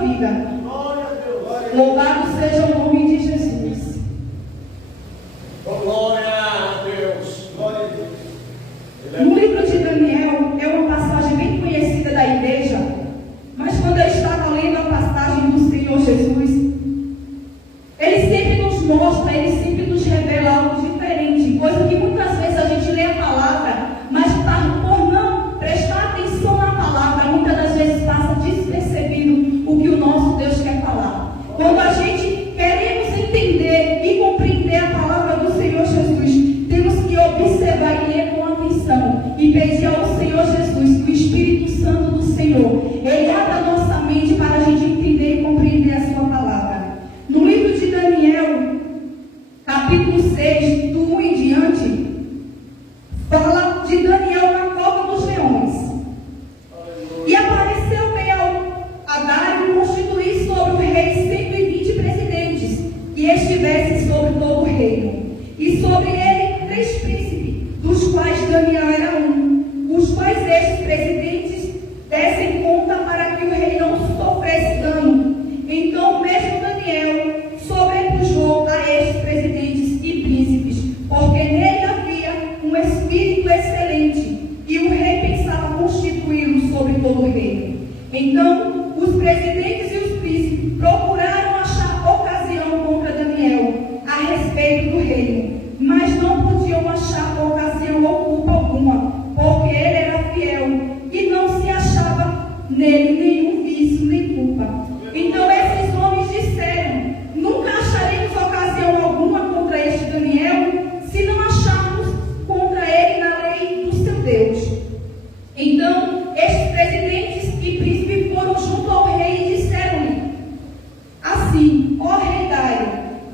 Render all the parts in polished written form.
vida. Louvado seja o nome de Jesus. Glória a Deus. Glória a Deus. No livro de Daniel é uma passagem bem conhecida da igreja, mas quando eu estava lendo a passagem do Senhor Jesus, Ele sempre nos mostra, Ele sempre nos revela algo diferente, coisa que muitas vezes a gente lê a palavra, mas por não prestar atenção na palavra, muitas das vezes passa despercebido o que o nosso Deus quer falar. Quando a gente queremos entender e compreender a palavra do Senhor Jesus, temos que observar e ler com atenção e pedir ao Senhor Jesus, o Espírito Santo do Senhor, Ele abra a nossa mente para a gente entender e compreender a sua palavra. No livro de Daniel, capítulo 6, do 1 em diante, fala de Daniel na cova dos leões. E apareceu a Dário constituir sobre o rei 120 presidentes, que estivessem sobre todo o reino, e sobre ele 3 príncipes, dos quais Daniel era um, os quais estes presidentes dessem conta para que o rei não sofresse dano. Então mesmo Daniel sobrepujou a estes presidentes e príncipes, porque nele havia um espírito excelente, e o rei pensava constituí-lo sobre todo o reino. Então os presidentes e os príncipes procuraram achar ocasião contra Daniel a respeito do reino, mas não podiam achar ocasião ou culpa alguma, porque ele era fiel e não se achava nele nenhum vício nem culpa. Então esses homens disseram: nunca acharemos ocasião alguma contra este Daniel, se não acharmos contra ele na lei do seu Deus. Então estes presidentes e príncipes foram junto ao rei e disseram-lhe assim: ó rei Dário,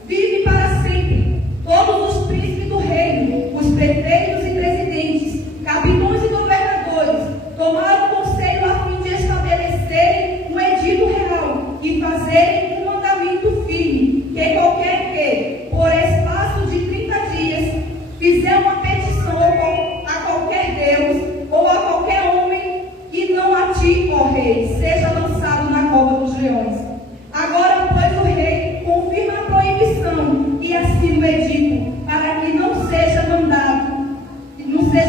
vive para sempre. Todos os príncipes do reino, os prefeitos e presidentes, capitães e governadores, tomaram conselho a fim de estabelecerem um edito real e fazerem um mandamento firme, que qualquer que, por espaço de 30 dias, fizer uma petição a qualquer Deus ou a qualquer homem, e não a ti, ó rei, seja lançado na cova dos leões. Agora, pois, o rei confirma a proibição e assina o edito, para que não seja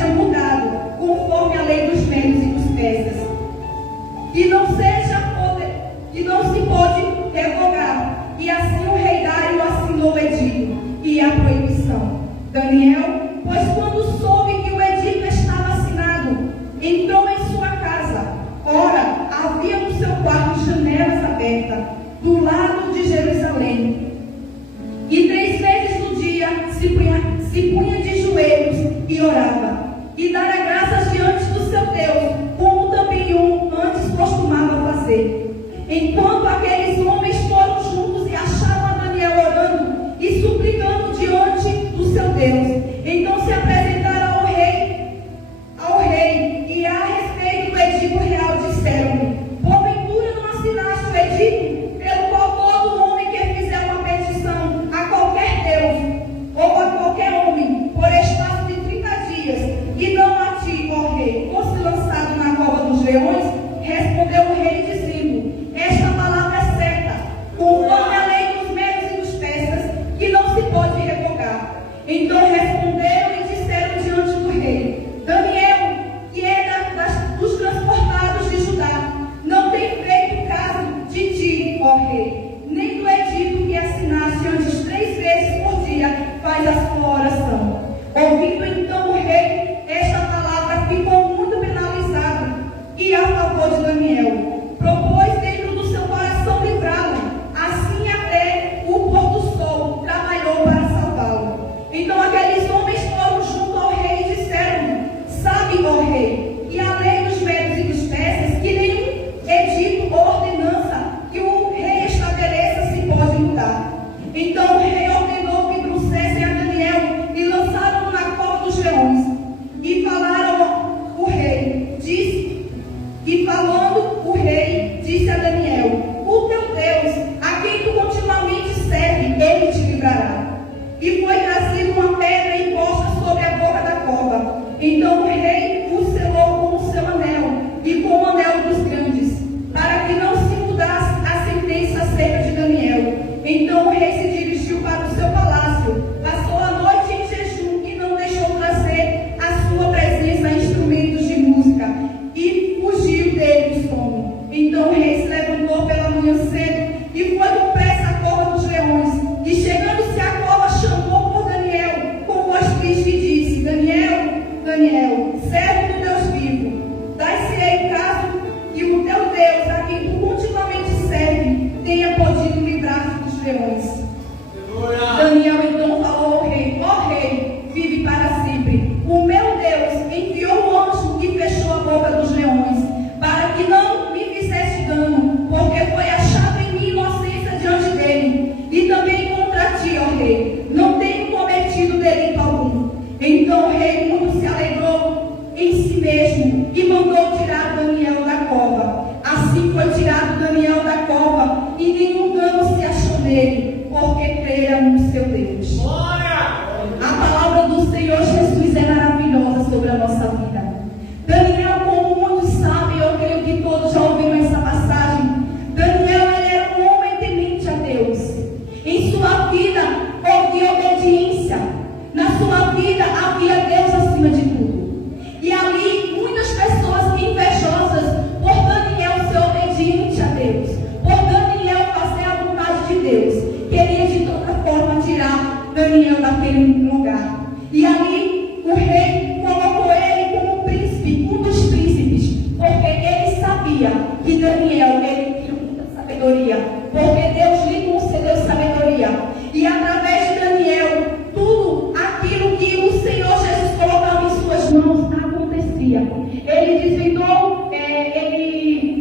mudado, conforme a lei dos medos e dos persas. Que não se pode revogar. E assim o rei Dário assinou o edito e a proibição. Daniel, pois quando soube que o edito estava assinado, entrou em sua casa. Ora, havia no seu quarto janelas abertas, do lado de Jerusalém. E 3 vezes no dia se punha de joelhos e orava, e dara graças diante do seu Deus, como também antes costumava fazer. Enquanto aqueles homens foram juntos e acharam a Daniel orando e suplicando diante do seu Deus, então se apresentaram ao rei, e a respeito do edito real disseram-lhe: porventura não assinaste o edito, pelo qual todo homem que fizer uma petição a qualquer Deus ou a qualquer homem, por espaço de 30 dias, e não a ti, ó rei, fosse lançado na cova dos leões? Respondeu o rei dizendo: esta palavra é certa, conforme a lei dos medos e dos persas, que não se pode revogar. Então responderam e disseram diante do rei: Daniel, que é dos transportados de Judá, não tem feito caso de ti, sabedoria, porque Deus lhe concedeu sabedoria. E através de Daniel, tudo aquilo que o Senhor Jesus colocava em suas mãos acontecia. Ele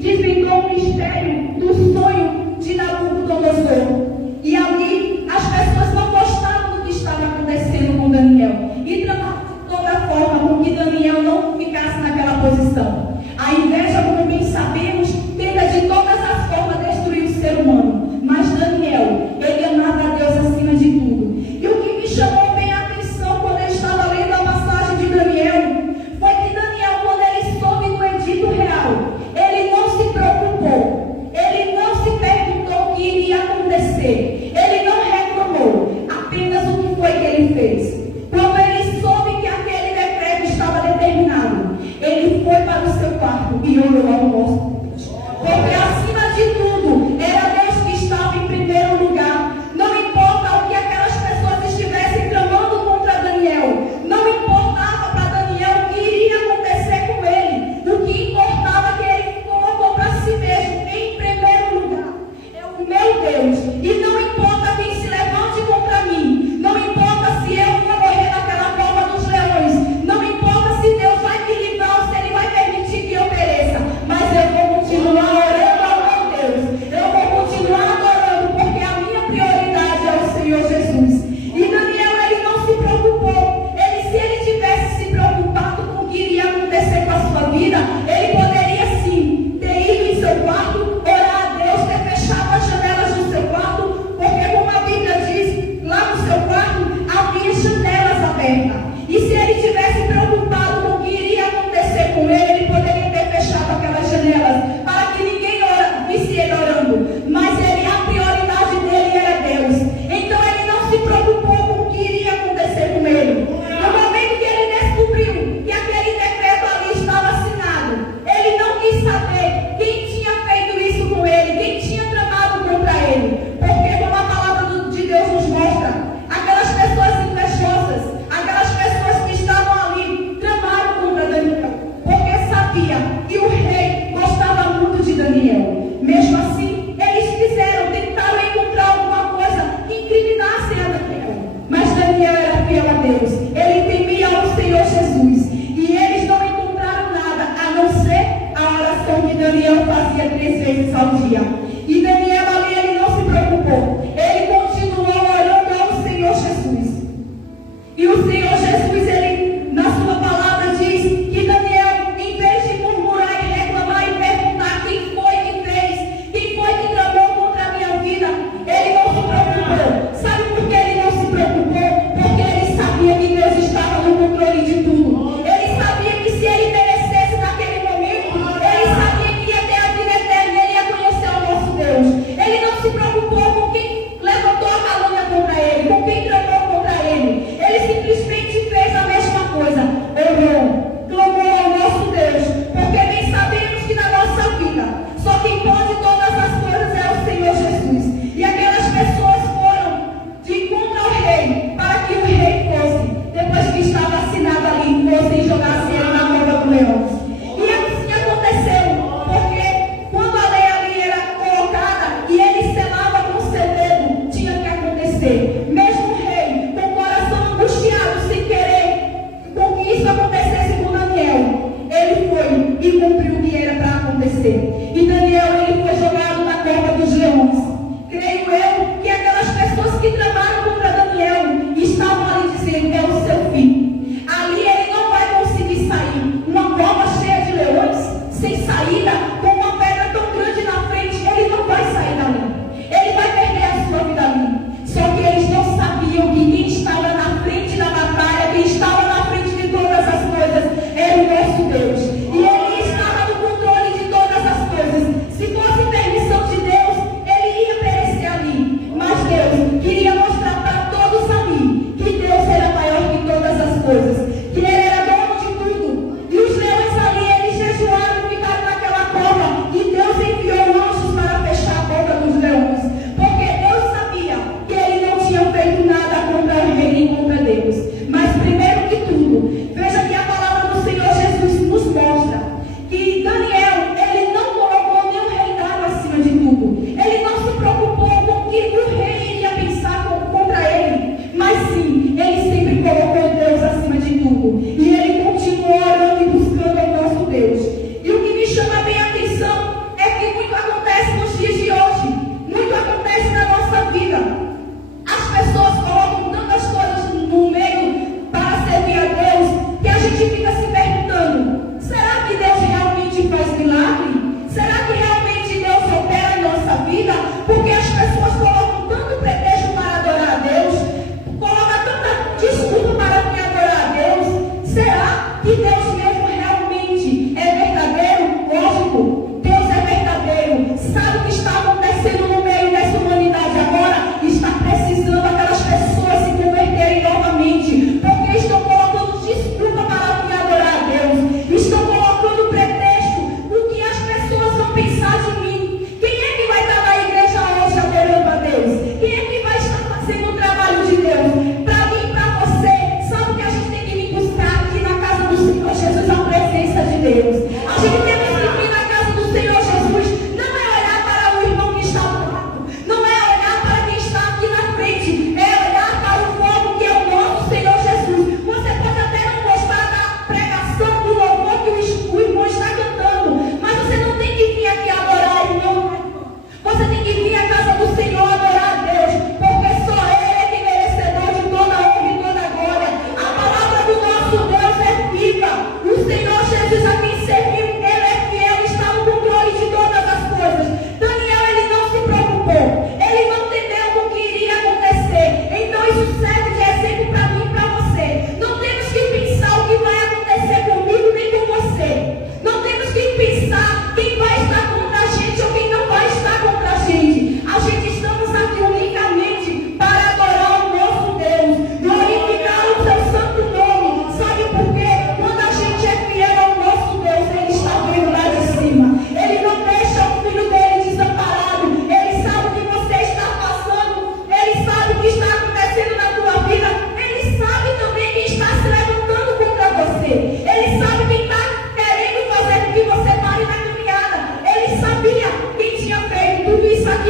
desvendou o mistério do sonho de Nabucodonosor. E ali as pessoas não gostavam do que estava acontecendo com Daniel. E de toda forma, com que Daniel não ficasse naquela posição. A inveja, como bem sabemos, tenta de todas as formas destruir o ser humano.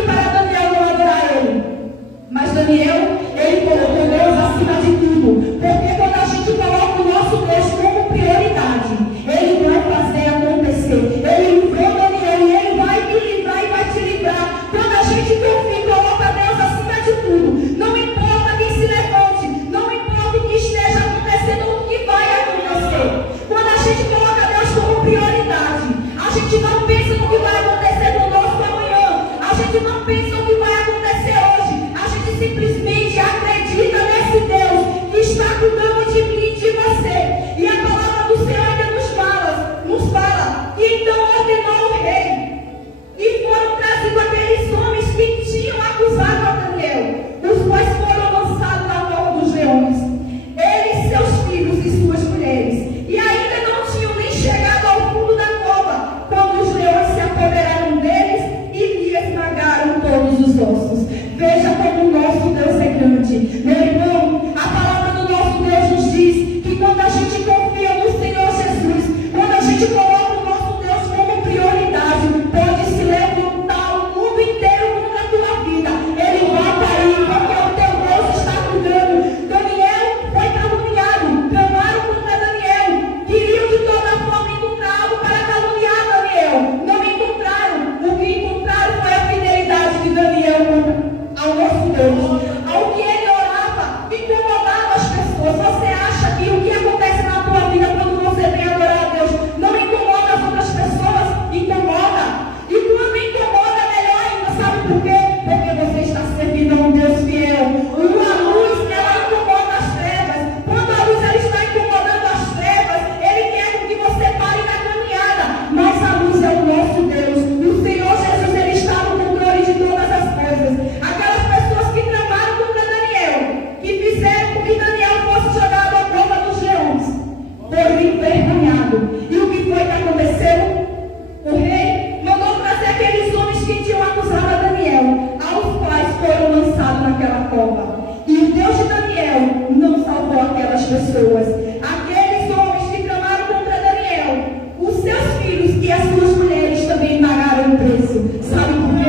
para Daniel não adorar ele. Mas Daniel, ele colocou Deus acima de tudo. Porque quando a gente coloca o nosso Deus como prioridade, ele vai fazer acontecer. Ele livrou Daniel e ele vai me livrar e vai te livrar. Quando a gente confia e coloca Deus acima de tudo, não importa quem se levante, não importa o que esteja acontecendo, o que vai acontecer. Quando a gente coloca Deus como prioridade, a gente não pensa no que vai acontecer no nosso amanhã, a gente não pensa no que vai acontecer hoje, a gente simplesmente acredita nesse Deus que está cuidando de mim e de você. E a palavra do Senhor ainda nos fala que então ordenou o rei e foram trazidos aqueles homens que tinham acusado a Daniel, os quais foram lançados na cova dos leões, eles, seus filhos e suas mulheres, e ainda não tinham nem chegado ao fundo da cova quando os leões se apoderaram deles e lhe esmagaram todos os ossos. Veja como o nosso Deus é grande. Meu irmão, a palavra do nosso Deus nos diz que quando a gente confia no Senhor Jesus, quando a gente coloca o nosso Deus como prioridade, pode se levantar o mundo inteiro contra a tua vida. Ele vai cair porque o teu Deus está cuidando. Daniel foi caluniado, clamaram contra Daniel, queriam de toda forma encontrar algo para caluniar Daniel. Não encontraram. O que encontraram foi a fidelidade de Daniel ao nosso Deus. Ao que ele orava, incomodava as pessoas. Você acha que o que acontece na tua vida quando você vem adorar a Deus não incomoda as outras pessoas? Incomoda. E quando incomoda, é melhor ainda. Sabe por quê? Porque você está servindo a um Deus fiel. A luz, ela incomoda as trevas. Quando a luz ela está incomodando as trevas, ele quer que você pare na caminhada. Mas a luz é o nosso Deus. O Senhor Jesus, ele está no controle de todas as coisas. Aquelas pessoas que clamaram contra Daniel, que fizeram com que Daniel fosse jogado à cova dos leões, foram envergonhados. E o que foi que aconteceu? O rei mandou trazer aqueles homens que tinham acusado a Daniel, aos quais foram lançados naquela cova. E o Deus de Daniel não salvou aquelas pessoas. Aqueles homens que clamaram contra Daniel, os seus filhos e as suas mulheres também pagaram o preço. Sabe por quê?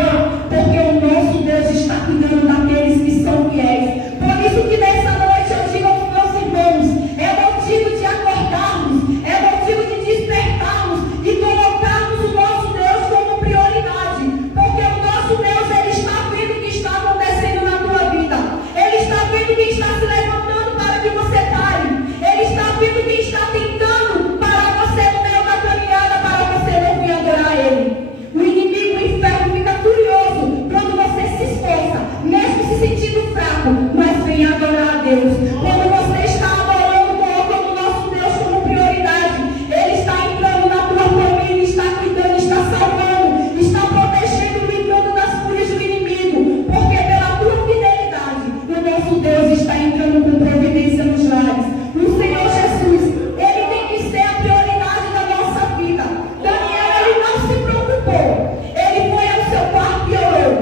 Porque o nosso Deus está cuidando daqueles que são fiéis. Por isso que nessa noite eu digo aos meus irmãos, é motivo de acordarmos, é motivo de despertarmos e colocarmos o nosso Deus como prioridade. Porque o nosso Deus, ele está vendo o que está acontecendo na tua vida. Ele está vendo quem está se levantando para que você pare. Ele está vendo quem está tentando parar você no meio da caminhada para você não vir adorar ele. O inimigo, o inferno, fica furioso quando você se esforça, mesmo se sentindo fraco, mas vem adorar a Deus. Quando você está adorando, colocando o nosso Deus como prioridade, ele está entrando na tua família, está cuidando, está salvando, está protegendo, livrando das fúrias do inimigo. Porque pela tua fidelidade, o nosso Deus está entrando com providência nos lares. O Senhor Jesus, ele tem que ser a prioridade da nossa vida. Daniel, ele não se preocupou. Ele foi ao seu quarto e orou.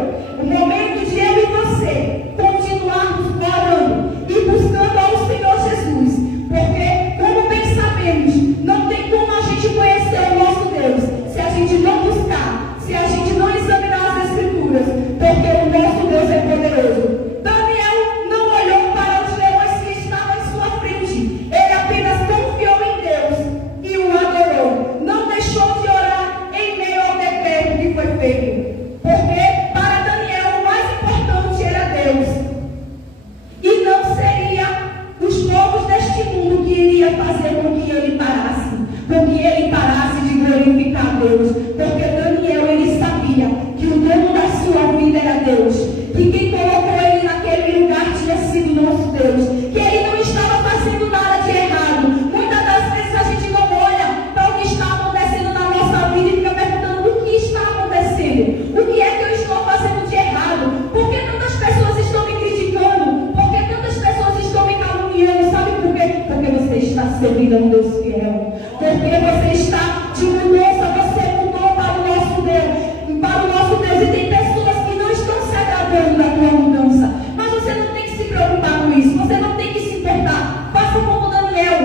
O momento de eu e você continuarmos orando e buscando ao Senhor Jesus. Porque, como bem sabemos, não tem como a gente conhecer o nosso Deus se a gente não buscar, se a gente não examinar as Escrituras. Porque o nosso Deus é poderoso. Daniel não olhou para os leões que estavam em sua frente. Ele apenas confiou em Deus e o adorou. Não deixou de orar em meio ao decreto que foi feito. Porque para Daniel o mais importante era Deus. E não seria os povos deste mundo que iria fazer com que ele parasse de glorificar a Deus. Porque Daniel, ele sabia que o dono da sua vida era Deus. Que quem colocou ele naquele lugar tinha sido nosso Deus. Que ele não estava fazendo nada de errado. Muitas das vezes a gente não olha para o que está acontecendo na nossa vida e fica perguntando o que está acontecendo. O que é que eu estou fazendo de errado? Por que tantas pessoas estão me criticando? Por que tantas pessoas estão me caluniando? Sabe por quê? Porque você está servindo a um Deus fiel. Porque você está de mudança, você mudou para o nosso Deus. Para o nosso Deus. E tem pessoas que não estão se agradando da tua mudança. Mas você não tem que se preocupar com isso. Você não tem que se importar. Faça como Daniel.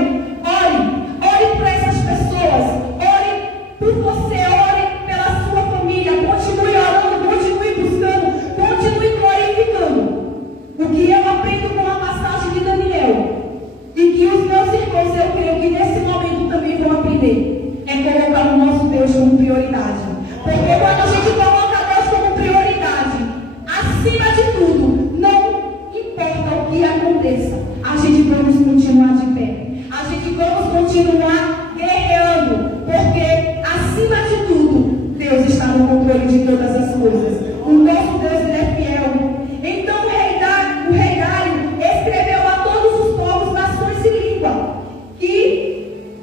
Ore por essas pessoas. Ore por você. Ore pela sua família. Continue orando, continue buscando. vamos continuar guerreando, porque acima de tudo, Deus está no controle de todas as coisas. O nosso Deus, ele é fiel. Então o rei Dário escreveu a todos os povos, nações e língua que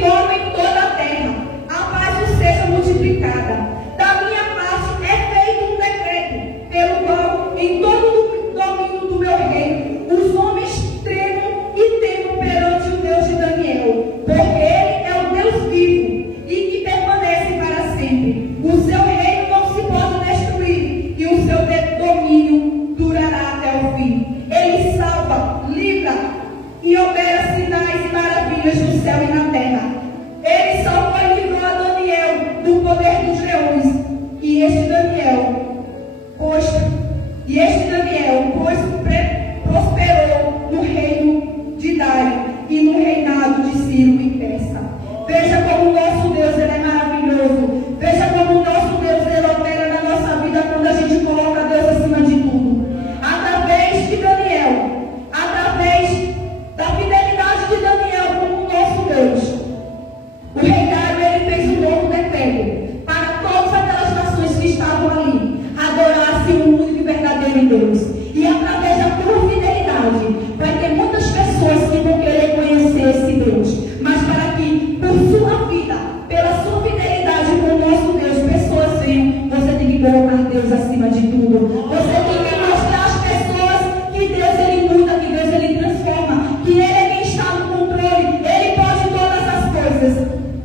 moram em toda a terra: a paz vos seja multiplicada. Da minha parte é feito um decreto, pelo qual em todo o domínio do meu reino os homens tremam e temam perante o Deus de Daniel, porque ele é o Deus vivo e que permanece para sempre. O seu reino não se pode destruir e o seu domínio durará até o fim. Ele salva, livra e opera sinais e maravilhas no céu e na terra. Ele salvou e livrou a Daniel do poder dos leões. E este Daniel, pois prosperou no reino de Dário e no reinado de Ciro e Persa. Veja como o nosso Deus, ele é maravilhoso. Veja como o nosso Deus, ele opera na nossa vida quando a gente coloca Deus acima de tudo. Através de Daniel, através da fidelidade de Daniel como o nosso Deus, o rei Dário, ele fez um novo decreto para todas aquelas nações que estavam ali adorassem o único e verdadeiro Deus. E através da tua fidelidade vai ter muitas pessoas que vão querer conhecer esse Deus, mas para que por sua vida, pela sua fidelidade com o nosso Deus, pessoas venham, você tem que colocar Deus acima de tudo. Você tem que mostrar às pessoas que Deus, ele muda, que Deus, ele transforma, que ele é quem está no controle, ele pode todas as coisas.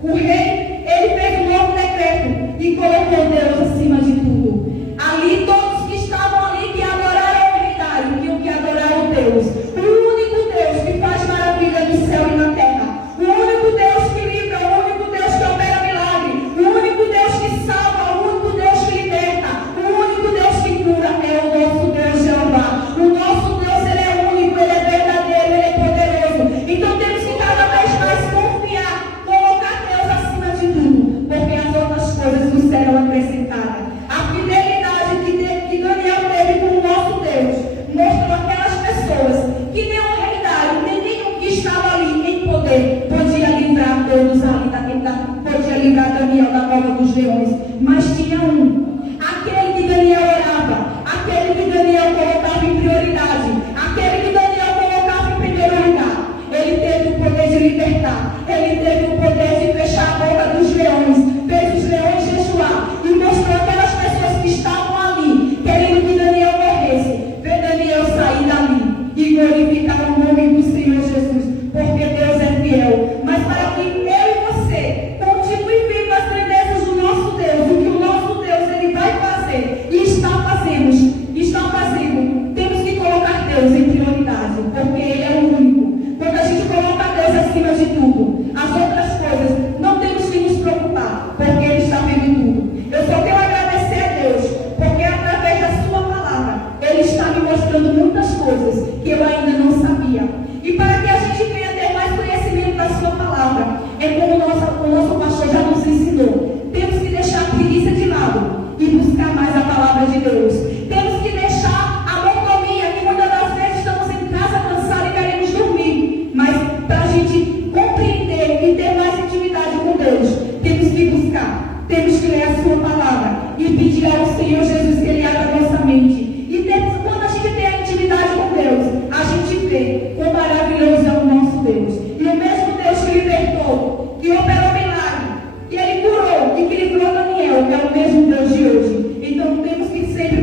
O rei, ele fez um novo decreto e colocou Deus acima de tudo. Ali todos que estavam ali, que adoraram o rei Dário, tinham que adorar o Deus, o único Deus que faz maravilha no céu e na terra, o único Deus que livra, o único Deus que opera milagre, o único Deus que salva, o único Deus que liberta, o único Deus que cura é o nosso Deus Jeová. O nosso Deus, ele é único, ele é verdadeiro, ele é poderoso. Então temos que cada vez mais confiar, colocar Deus acima de tudo, porque as outras coisas nos serão acrescentadas. A fidelidade que Daniel teve com o nosso Deus mostrou aquelas pessoas que nem o rei Dário, nem nenhum que estava ali em poder podia livrar todos ali, podia livrar Daniel da cova dos leões, mas tinha um, aquele que Daniel orava, aquele que Daniel colocava em prioridade, aquele que Daniel colocava em primeiro lugar. Ele teve o poder de libertar, ele teve o poder de fechar a boca dos leões, fez os leões jejuar e mostrou aquelas pessoas que estavam ali, querendo que Daniel morresse, ver Daniel sair dali e glorificar o nome do Senhor Jesus, porque Deus é fiel. Mas para que eu e você continue vivendo as grandezas do nosso Deus, o que o nosso Deus, ele vai fazer e está fazendo, temos que colocar Deus em prioridade, porque ele é o único. Quando a gente coloca Deus acima de tudo, as outras coisas não temos que nos preocupar, porque ele está vendo tudo. Eu só quero agradecer a Deus, porque através da sua palavra ele está me mostrando muitas coisas que eu ainda não sabia. E para que a gente venha ter mais conhecimento da sua palavra, é como o nosso pastor já nos ensinou, temos que deixar a preguiça de lado e buscar mais a palavra de Deus. Temos que deixar a monotonia, que muitas das vezes estamos em casa cansados e queremos dormir, mas para a gente compreender e ter mais intimidade com Deus, temos que buscar, temos que ler a sua palavra e pedir ao Senhor Jesus que ele abra a nossa mente. E quando a gente tem a intimidade com Deus, a gente vê quão maravilhoso é o nosso Deus. E o mesmo Deus que libertou, que operou milagre, que ele curou e que livrou Daniel, que é o mesmo Deus de hoje. Então temos que sempre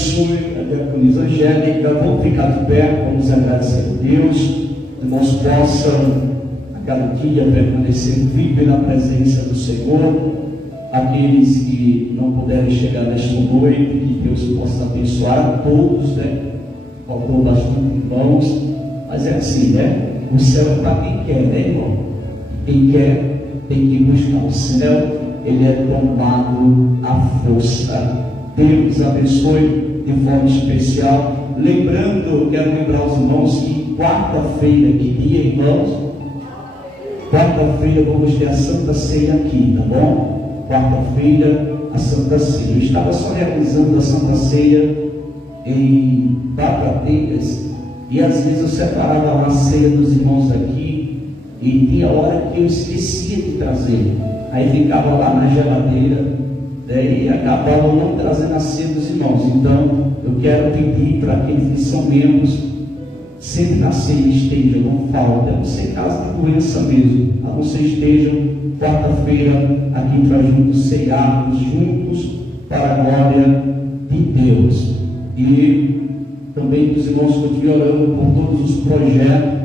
abençoe a diaconisa Angélica. Vamos ficar de pé, vamos agradecer a Deus. Irmãos possam a cada dia permanecer firme na presença do Senhor. Aqueles que não puderem chegar nesta noite, que Deus possa abençoar a todos, né? Faltou bastante irmãos, mas é assim, né? O céu é para quem quer, né, irmão? Quem quer tem que buscar o céu, ele é tomado à força. Deus abençoe de forma especial. Lembrando, quero lembrar os irmãos que quarta-feira, que dia, irmãos? Quarta-feira vamos ter a Santa Ceia aqui, tá bom? Quarta-feira, a Santa Ceia. Eu estava só realizando a Santa Ceia em Batategas, e às vezes eu separava uma ceia dos irmãos aqui, e tinha hora que eu esquecia de trazer, aí ficava lá na geladeira, daí acabava não trazendo a ceia dos irmãos. Então eu quero pedir para aqueles que são membros, sempre na ceia estejam, não falta, a não ser caso de doença mesmo, a não ser estejam quarta-feira aqui para juntos cearmos juntos para a glória de Deus. E também os irmãos continuem orando por todos os projetos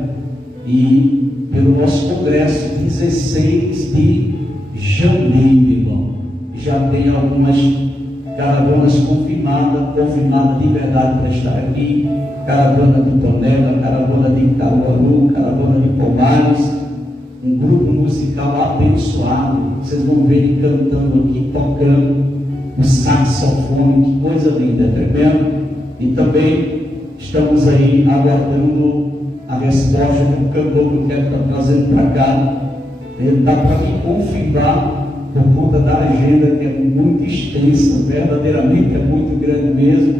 e pelo nosso congresso 16 de janeiro, irmão. Já tem algumas caravanas confirmadas de verdade para estar aqui. Caravana de Tonela, caravana de Caruaru, caravana de Pomares, um grupo musical abençoado. Vocês vão ver ele cantando aqui, tocando o saxofone, que coisa linda, é tremendo. E também estamos aí aguardando a resposta que o cantor que eu quero estar trazendo para cá. Ele dá para me confirmar por conta da agenda, que é muito extensa, verdadeiramente é muito grande mesmo.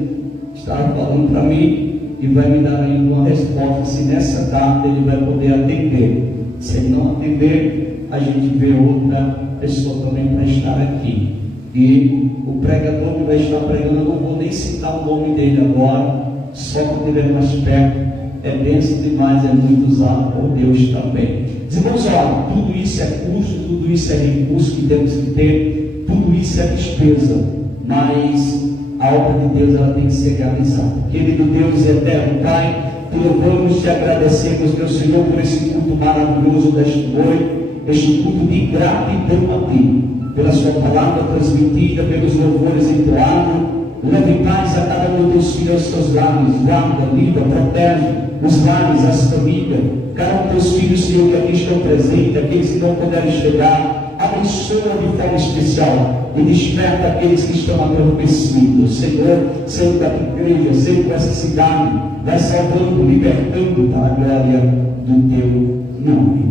Estava falando para mim e vai me dar ainda uma resposta se nessa data ele vai poder atender. Se ele não atender, a gente vê outra pessoa também para estar aqui. E o pregador que vai estar pregando, eu não vou nem citar o nome dele agora, só que ele é mais perto. É bênção demais, é muito usado por Deus também. Irmãos, olha, tudo isso é custo, tudo isso é recurso que temos que ter, tudo isso é despesa, mas a obra de Deus ela tem que ser realizada. Querido Deus eterno Pai, te louvamos, te agradecemos, meu Senhor, por esse culto maravilhoso desta noite, este culto de gratidão a Ti, pela Sua palavra transmitida, pelos louvores entoados. Leve paz a cada um dos teus filhos aos seus lares, guarda, livra, protege os lares, as famílias, cada um dos teus filhos, Senhor, que aqui estão presentes, aqueles que não puderem chegar, abençoa de forma especial e desperta aqueles que estão adormecidos. Senhor, sendo da tua igreja, sendo com essa cidade, vai salvando, libertando para a glória do teu nome.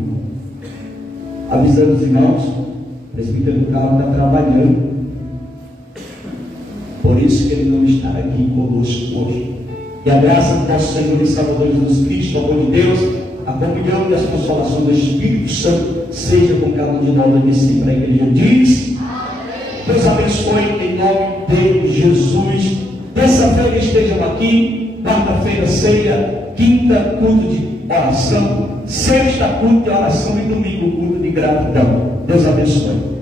Avisando os irmãos, o presbítero do carro está trabalhando, por isso que ele não está aqui conosco hoje. E a graça do nosso Senhor e Salvador Jesus Cristo, o amor de Deus, a comunhão e as consolações do Espírito Santo seja com cada um de nós aqui sempre. A igreja diz: Deus abençoe em nome de Jesus. Terça-feira estejam aqui, quarta-feira ceia, quinta culto de oração, sexta culto de oração e domingo culto de gratidão. Deus abençoe.